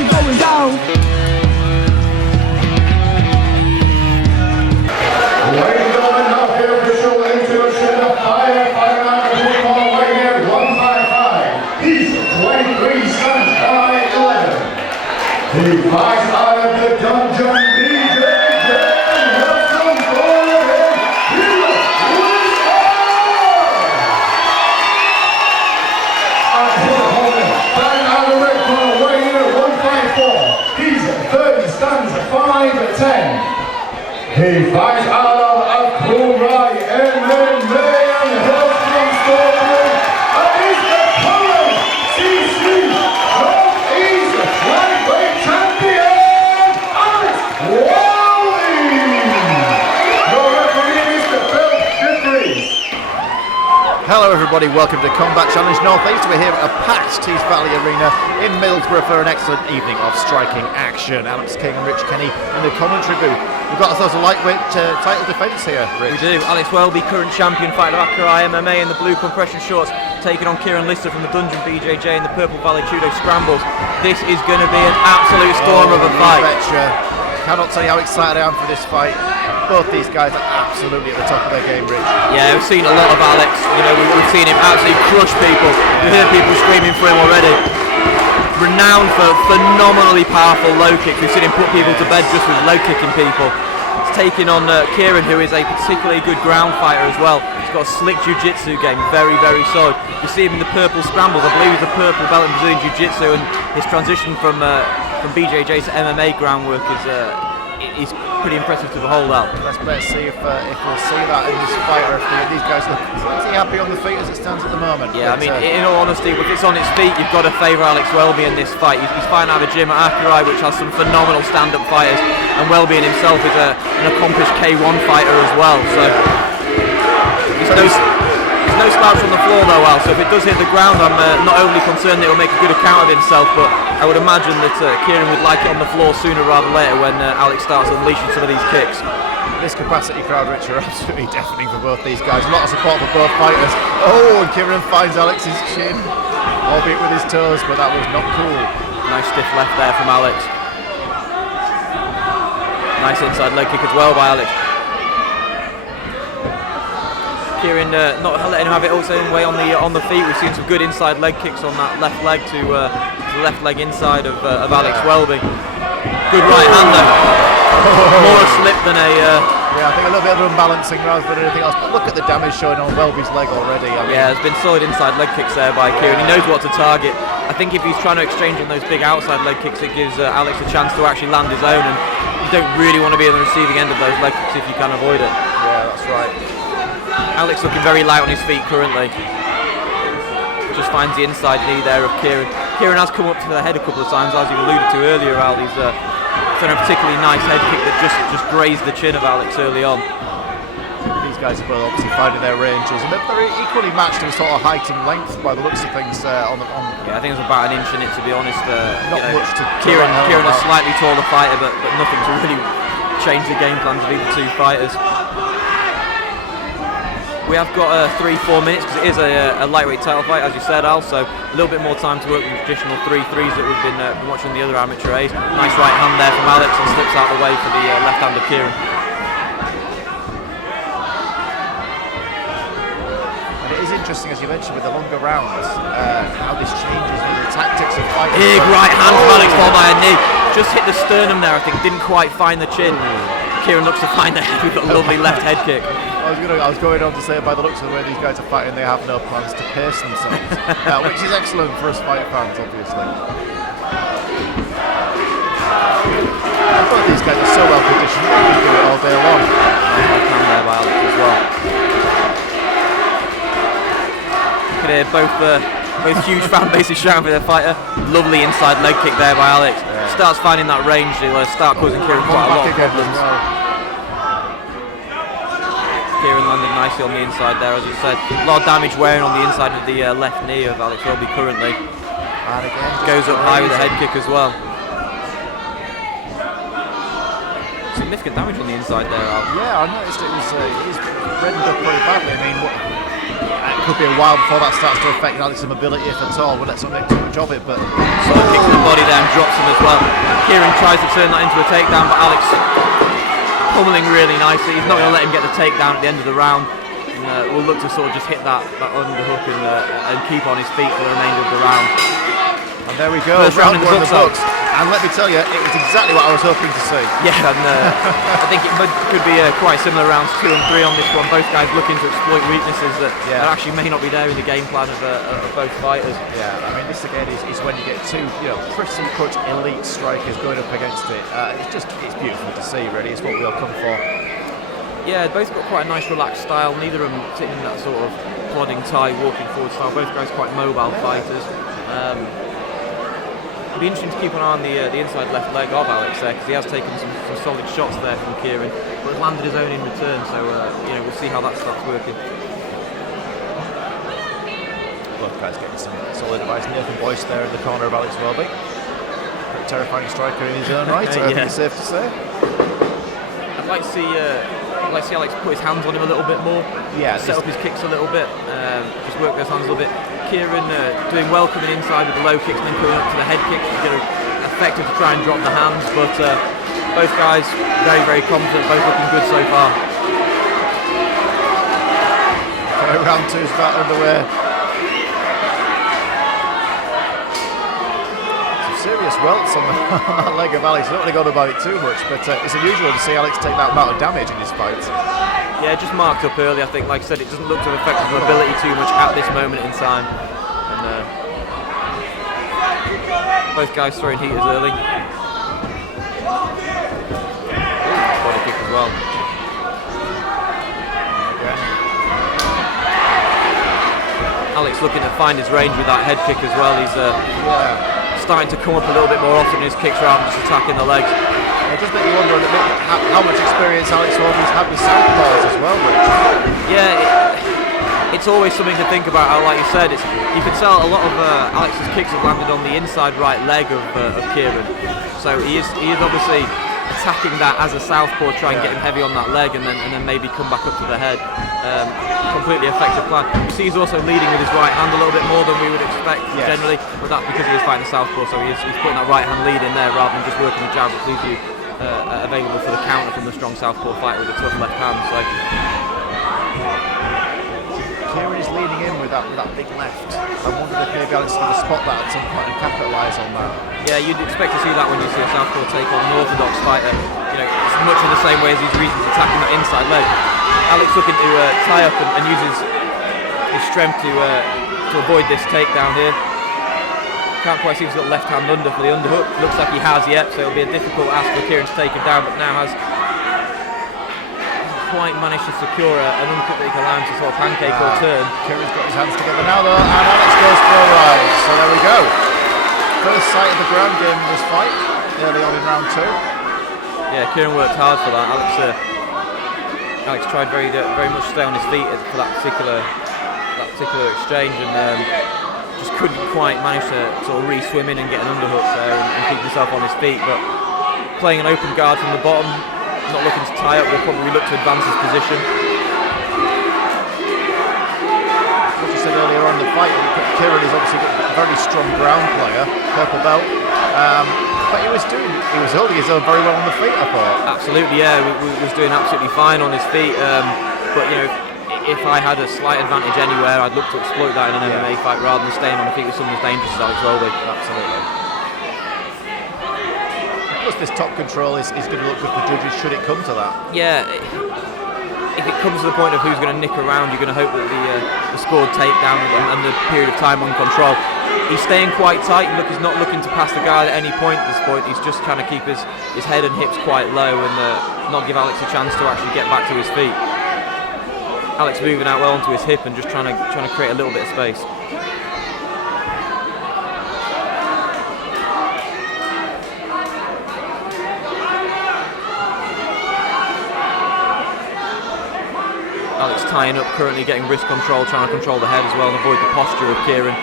she going down. Ladies and gentlemen, now the official introduction of firefighter number 2 weighing in at 155. He's 23 sons by 11. He fights out of the dungeon, BJJ. Welcome for him, Kieran. And his opponent, fighting out of the red corner, weighing in at 154. He's 30 stons 5'10". He fights out of Akurai MMA and hails from Scotland. And he's the current CC Northeast Flyweight Champion, Alex Welby. Your referee is the Bill Jeffries. Hello everybody, welcome to Combat Challenge Northeast. We're here at a packed Tees Valley Arena in Middlesbrough for an excellent evening of striking action. Alex King and Rich Kenny in the commentary booth. We've got ourselves a lightweight title defence here, Rich. We do. Alex Welby, current champion, fighter of Akurai MMA in the blue compression shorts, taking on Kieran from the Dungeon BJJ in the Purple Valley Judo Scrambles. This is going to be an absolute storm of a fight. Cannot tell you how excited I am for this fight. Both these guys are absolutely at the top of their game, Rich. Yeah, we've seen a lot of Alex. You know, we've seen him absolutely crush people. We've heard people screaming for him already. Renowned for phenomenally powerful low kicks. We've seen him put people to bed just with low kicking people. He's taking on Kieran, who is a particularly good ground fighter as well. He's got a slick jiu-jitsu game, very, very solid. You see him in the purple scrambles. I believe he's a purple belt in Brazilian jiu-jitsu, and his transition from BJJ to MMA groundwork is pretty impressive to behold that. Let's better see if we'll see that in this fight, or if these guys look pretty happy on the feet as it stands at the moment. Yeah, but, I mean, in all honesty, if it's on its feet, you've got to favour Alex Welby in this fight. He's fighting out of a gym at Akurai, which has some phenomenal stand-up fighters, and Welby in himself is an accomplished K1 fighter as well. So there's no slouch on the floor though, Al. So if it does hit the ground, I'm not overly concerned that it will make a good account of himself, but I would imagine that Kieran would like it on the floor sooner rather than later when Alex starts unleashing some of these kicks. This capacity crowd, Rich, are absolutely deafening for both these guys. A lot of support for both fighters. Oh, and Kieran finds Alex's chin, albeit with his toes, but that was not cool. Nice stiff left there from Alex. Nice inside leg kick as well by Alex. Kieran not letting him have it all his own way on the feet. We've seen some good inside leg kicks on that left leg to the left leg inside of Alex Welby. Good right hand though. More a slip than a... Yeah, I think a little bit of unbalancing rather than anything else. But look at the damage showing on Welby's leg already. I mean, yeah, there's been solid inside leg kicks there by Kieran. He knows what to target. I think if he's trying to exchange on those big outside leg kicks, it gives Alex a chance to actually land his own, and you don't really want to be on the receiving end of those leg kicks if you can avoid it. Yeah, that's right. Alex looking very light on his feet currently. Just finds the inside knee there of Kieran. Kieran has come up to the head a couple of times, as you alluded to earlier, Al. He's done a particularly nice head kick that just grazed the chin of Alex early on. These guys are both obviously finding their ranges, and they're equally matched in sort of height and length by the looks of things. Yeah, I think it's about an inch in it, to be honest. Not much to Kieran a slightly taller fighter, but nothing to really change the game plans of either two fighters. We have got 3-4 minutes because it is a lightweight title fight, as you said, Al, so a little bit more time to work with the traditional 3-3s that we've been watching the other amateur A's. Nice right hand there from Alex and slips out the way for the left hand of Kieran. And it is interesting, as you mentioned, with the longer rounds, how this changes with the tactics of fighting. Big right hand from Alex followed by a knee. Just hit the sternum there, I think, didn't quite find the chin. Kieran looks to find the head with a lovely left head kick. I was going on to say, by the looks of the way these guys are fighting, they have no plans to pace themselves, which is excellent for us fight fans, obviously. Both these guys are so well positioned, they can do it all day long. Nice hand there by Alex as well. You can hear both huge fan bases shouting for their fighter. Lovely inside leg kick there by Alex. Yeah. Starts finding that range, he'll start causing Kieran quite a lot of problems. Kieran landed nicely on the inside there, as you said. A lot of damage wearing on the inside of the left knee of Alex Welby currently. And again, goes up high with a head kick as well. Significant damage on the inside there, Al. Yeah, I noticed it was reddened up pretty badly. I mean, could be a while before that starts to affect Alex's mobility, if at all. We'll let something too much of it, but Solid kick to the body there and drops him as well. Kieran tries to turn that into a takedown, but Alex pummeling really nicely. He's not going to let him get the takedown at the end of the round. And, we'll look to sort of just hit that underhook and keep on his feet for the remainder of the round. And there we go, First round in the books. And let me tell you, it was exactly what I was hoping to see. Yeah, and I think it could be quite similar rounds 2 and 3 on this one. Both guys looking to exploit weaknesses that actually may not be there in the game plan of both fighters. Yeah, I mean, this again is when you get two, pretty much elite strikers going up against it. It's beautiful to see, really. It's what we all come for. Yeah, both got quite a nice relaxed style. Neither of them sitting in that sort of plodding tie, walking forward style. Both guys quite mobile fighters. It'll be interesting to keep an eye on the inside left leg of Alex there, because he has taken some solid shots there from Kieran, but has landed his own in return. So we'll see how that starts working. Both guys getting some solid advice. Nathan Boyce there in the corner of Alex Welby. Pretty terrifying striker in his own right. I think it's safe to say. I'd like to see Alex put his hands on him a little bit more. Yeah, set up his kicks a little bit. Just work those hands a little bit. Kieran doing well coming inside with the low kicks and then coming up to the head kicks, which are effective to try and drop the hands, but both guys very, very confident, both looking good so far. Okay, round 2's about underway. Some serious welts on that leg of Alex. I don't want to go on about it too much, but it's unusual to see Alex take that amount of damage in his fights. Yeah, just marked up early. I think, like I said, it doesn't look to have affected his mobility too much at this moment in time. And both guys throwing heaters early. Ooh, body kick as well. Alex looking to find his range with that head kick as well. He's starting to come up a little bit more often in his kicks rather than just attacking the legs. It does make you wonder a bit how much experience Alex Welby's had with southpaws as well, Rich. Yeah, it's always something to think about. Like you said, you can tell a lot of Alex's kicks have landed on the inside right leg of Kieran. So he is obviously attacking that as a southpaw, try and get him heavy on that leg, and then maybe come back up to the head. Completely effective plan. You see, he's also leading with his right hand a little bit more than we would expect generally, but that's because he is fighting the southpaw. So he's putting that right hand lead in there rather than just working the jab, which leaves you available for the counter from the strong southpaw fighter with a tough left hand. So Kieran is leaning in with that big left. I wonder if maybe Alex is going to spot that at some point and capitalise on that. Yeah, you'd expect to see that when you see a southpaw take on an orthodox fighter. It's much in the same way as he's attacking that inside leg. Alex looking to tie up and uses his strength to avoid this takedown here. Can't quite see if he's got left hand under for the underhook. Looks like he has yet, so it'll be a difficult ask for Kieran to take him down, but now has quite managed to secure an uncut that he can allow him to sort of pancake or turn. Kieran's got his hands together now though, and Alex goes for a ride. So there we go. First sight of the ground game in this fight, early on in round 2. Yeah, Kieran worked hard for that. Alex tried very much to stay on his feet for that particular exchange, and just couldn't quite manage to sort of re-swim in and get an underhook there and keep himself on his feet. But playing an open guard from the bottom, not looking to tie up, will probably look to advance his position. What you said earlier on in the fight, Kieran is obviously a very strong ground player, purple belt. But he was holding his own very well on the feet, I thought. Absolutely, yeah, he was doing absolutely fine on his feet. But if I had a slight advantage anywhere, I'd look to exploit that in an MMA fight rather than staying on the feet with someone as dangerous as Alex Welby. Absolutely. Plus, this top control is going to look good for judges should it come to that. Yeah, if it comes to the point of who's going to nick around, you're going to hope that the scored takedown and the period of time on control. He's staying quite tight. He's not looking to pass the guard at any point at this point. He's just trying to keep his head and hips quite low and not give Alex a chance to actually get back to his feet. Alex moving out well onto his hip and just trying to create a little bit of space. Alex tying up, currently getting wrist control, trying to control the head as well and avoid the posture of Kieran.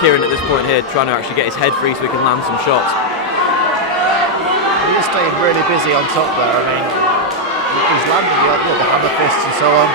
Kieran at this point here trying to actually get his head free so he can land some shots. He is staying really busy on top there. I mean, he's landing the hammer fists and so on.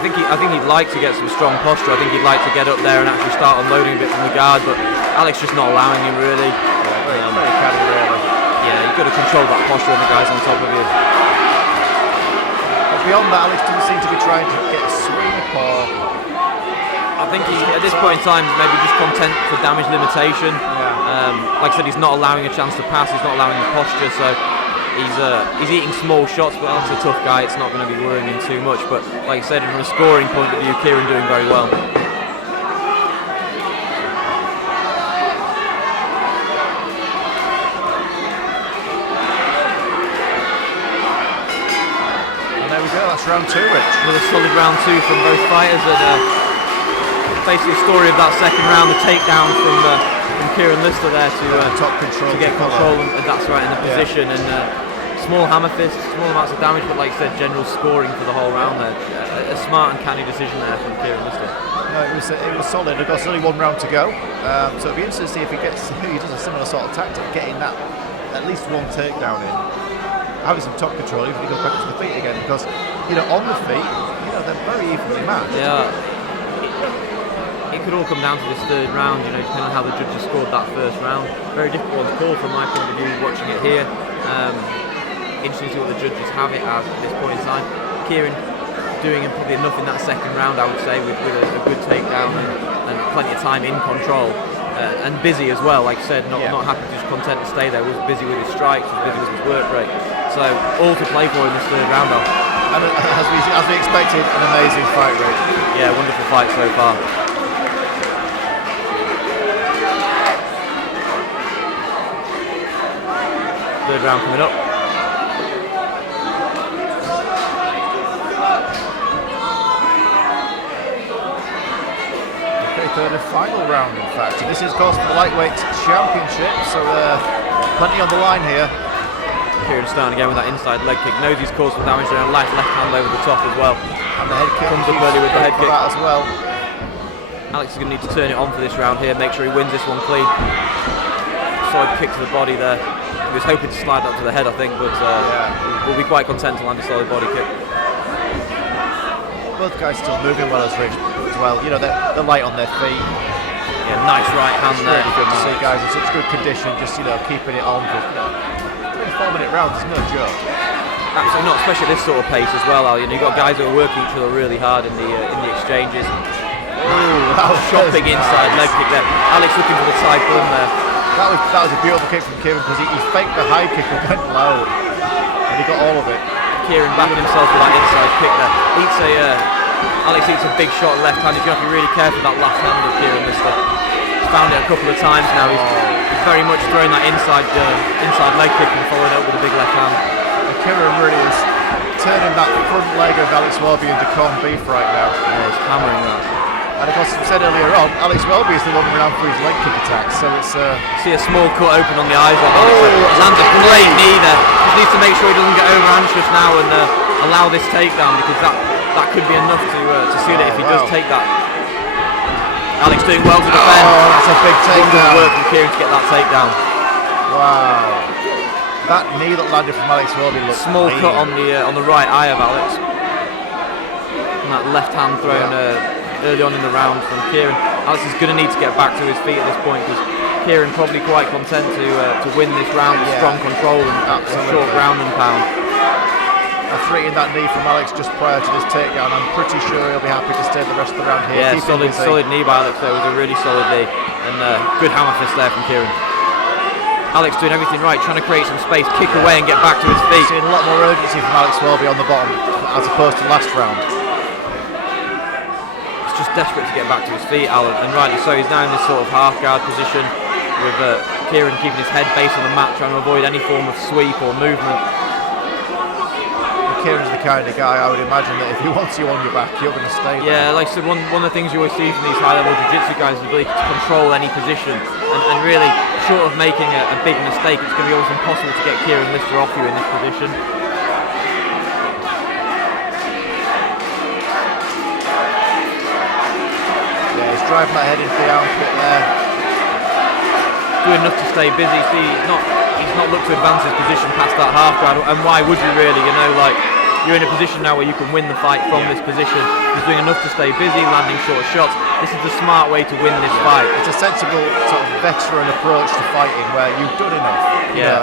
I think he'd like to get some strong posture. I think he'd like to get up there and actually start unloading a bit from the guard, but Alex just not allowing him really. Very canny, really. Yeah, you've got to control that posture when the guy's on top of you. But beyond that, Alex doesn't seem to be trying to get a sweep or... I think he's at this point in time maybe just content for damage limitation. Like I said, he's not allowing a chance to pass, he's not allowing the posture, so he's eating small shots, but that's a tough guy, it's not going to be worrying him too much. But like I said, from a scoring point of view, Kieran doing very well. And there we go, that's round 2, Rich. Another solid round 2 from both fighters, and basically the story of that second round, the takedown from Kieran Lister there to top control, to get control, and that's right in the position, and small hammer fist, small amounts of damage, but like I said, general scoring for the whole round there. A smart and canny decision there from Kieran Lister. No, it was solid. Of course, there's only 1 round to go, so it'll be interesting to see if he does a similar sort of tactic, getting that at least 1 takedown in, having some top control, even if he goes back to the feet again, because on the feet, they're very evenly matched. Yeah. It could all come down to this third round, depending on how the judges scored that first round. Very difficult one to call from my point of view, watching it here. Interesting to see what the judges have it as at this point in time. Kieran doing probably enough in that second round, I would say, with a good takedown and plenty of time in control. And busy as well, like I said, not happy to just content to stay there. Was busy with his strikes, was busy with his work rate. So all to play for in this third round, though. And as we expected, an amazing fight rate. Yeah, wonderful fight so far. Third round coming up. Okay, third and final round, in fact. And this is, of course, the lightweight championship, so plenty on the line here. Kieran starting again with that inside leg kick. Knows he's caused some damage there, and left hand over the top as well. And the head kick comes up early with the head kick that as well. Alex is going to need to turn it on for this round here. Make sure he wins this one clean. Solid kick to the body there. He was hoping to slide that to the head, I think, but will be quite content to land a solid body kick. Both guys still moving well as well. They're light on their feet. Yeah, nice right hand there. Really good to see guys in such good condition, just keeping it on for 3-4-minute rounds. It's no joke. Absolutely not, especially at this sort of pace as well, Al. You've got guys who are working each other really hard in the exchanges. Ooh, that was shopping inside leg kick there. Alex looking for the side button there. That was a beautiful kick from Kieran, because he faked the high kick and went low, and he got all of it. Kieran backing himself with that inside kick there. Alex eats a big shot left hand. He's going to have to be really careful with that last hand of Kieran Lister. He's found it a couple of times now. He's very much throwing that inside leg kick and following it up with a big left hand. And Kieran really is turning that front leg of Alex Welby into corned beef right now. Yeah, he's hammering that. And of course, as we said earlier on, Alex Welby is the one renowned for his leg kick attacks, so it's... See a small cut open on the eyes of Alex. Lands a great knee there. Just needs to make sure he doesn't get over anxious now and allow this takedown, because that could be enough to seal it if he does take that. Alex doing well to defend. Oh, that's a big takedown. Wonderful work from Kieran to get that takedown. Wow. That knee that landed from Alex Welby looks small clean. Cut on the right eye of Alex. And that left hand thrown early on in the round from Kieran. Alex is going to need to get back to his feet at this point, because Kieran probably quite content to win this round with strong control and short ground and pound. After eating that knee from Alex just prior to this takedown, I'm pretty sure he'll be happy to stay the rest of the round here. Yeah, solid knee by Alex there. It was a really solid knee, and good hammer fist there from Kieran. Alex doing everything right, trying to create some space, kick away and get back to his feet. Seeing a lot more urgency from Alex Welby on the bottom as opposed to last round. Just desperate to get back to his feet, Alan, and rightly so. He's now in this sort of half guard position with Kieran keeping his head based on the mat, trying to avoid any form of sweep or movement. Kieran's the kind of guy I would imagine that if he wants you on your back, you're going to stay there. Yeah, like I said, one of the things you always see from these high-level jiu-jitsu guys is the ability to control any position, and really, short of making a big mistake, it's going to be almost impossible to get Kieran Lister off you in this position. Driving that head into the armpit there. Doing enough to stay busy. See, he's not looked to advance his position past that half guard, and why would you really? you're in a position now where you can win the fight from this position. He's doing enough to stay busy, landing short shots. This is the smart way to win this fight. It's a sensible sort of veteran approach to fighting where you've done enough. You know,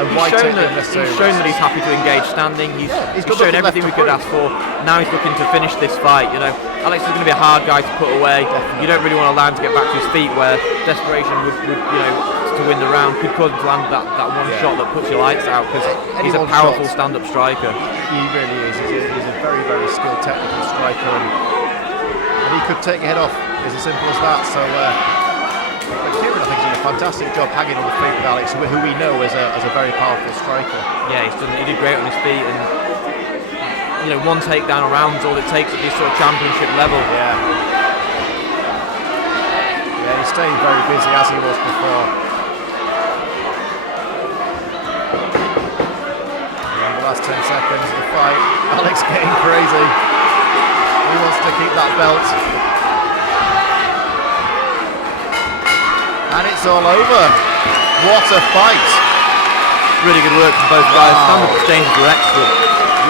and why take the necessary he's shown that he's happy to engage standing. He's shown everything we could ask for. Now he's looking to finish this fight. You know, Alex is going to be a hard guy to put away. Definitely. You don't really want to allow him to get back to his feet, where desperation would you know, to win the round could cause him to land that one shot that puts your lights out, because he's a powerful stand-up striker. He really is. He's a very, very skilled technical striker, and he could take your head off. It's as simple as that. So Kieran, I think, has done a fantastic job hanging on the feet with Alex, who we know as a very powerful striker. Yeah, he did great on his feet, and you know, one takedown around is all it takes at this sort of championship level. Yeah, he's staying very busy as he was before. And the last 10 seconds of the fight, Alex getting crazy. He wants to keep that belt. And it's all over. What a fight. Really good work from both guys. Stand-up exchanges were excellent.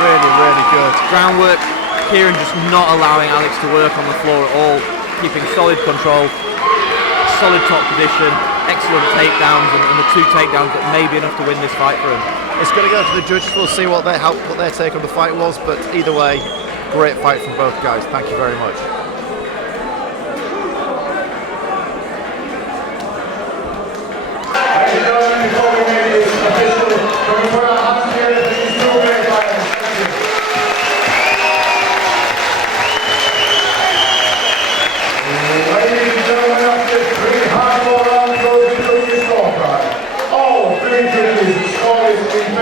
Really, really good. Groundwork, Kieran just not allowing Alex to work on the floor at all, keeping solid control, solid top position, excellent takedowns, and the 2 takedowns that may be enough to win this fight for him. It's going to go to the judges. We'll see what their take on the fight was, but either way, great fight from both guys. Thank you very much. All three judges scored in